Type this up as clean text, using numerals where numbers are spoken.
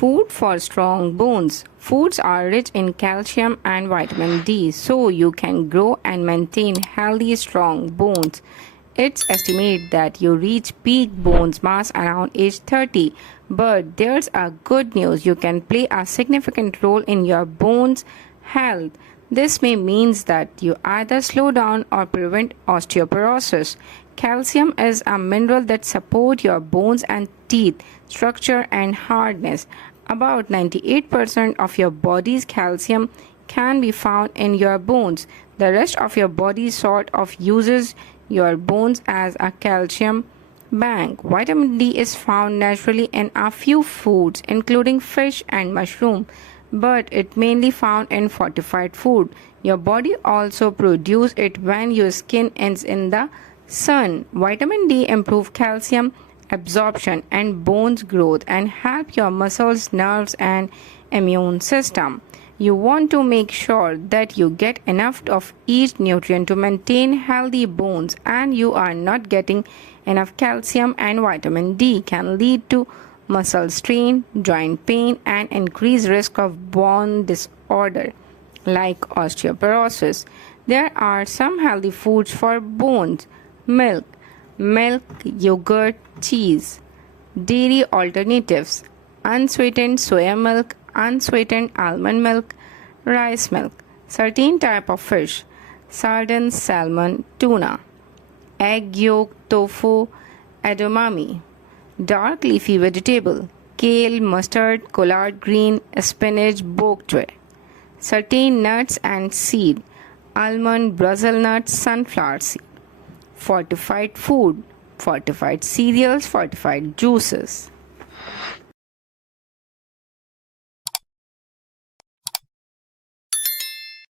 Food for strong bones. Foods are rich in calcium and vitamin D, so you can grow and maintain healthy, strong bones. It's estimated that you reach peak bones mass around age 30, but there's a good news. You can play a significant role in your bones health. This may means that you either slow down or prevent osteoporosis. Calcium is a mineral that supports your bones and teeth structure and hardness. About 98% of your body's calcium can be found in your bones. The rest of your body sort of uses your bones as a calcium bank. Vitamin D is found naturally in a few foods, including fish and mushroom, but it mainly found in fortified food. Your body also produces it when your skin is in the sun. Vitamin D improves calcium absorption and bones growth and help your muscles, nerves and immune system. You want to make sure that you get enough of each nutrient to maintain healthy bones, and you are not getting enough calcium and vitamin D can lead to muscle strain, joint pain and increased risk of bone disorder like osteoporosis. There are some healthy foods for bones. Milk, yogurt, cheese. Dairy alternatives: unsweetened soya milk, unsweetened almond milk, rice milk. Certain type of fish: sardines, salmon, tuna. Egg yolk, tofu, edamame. Dark leafy vegetable: kale, mustard, collard green, spinach, bok choy. Certain nuts and seed: almond, Brazil nuts, sunflower seed. Fortified food: fortified cereals, fortified juices.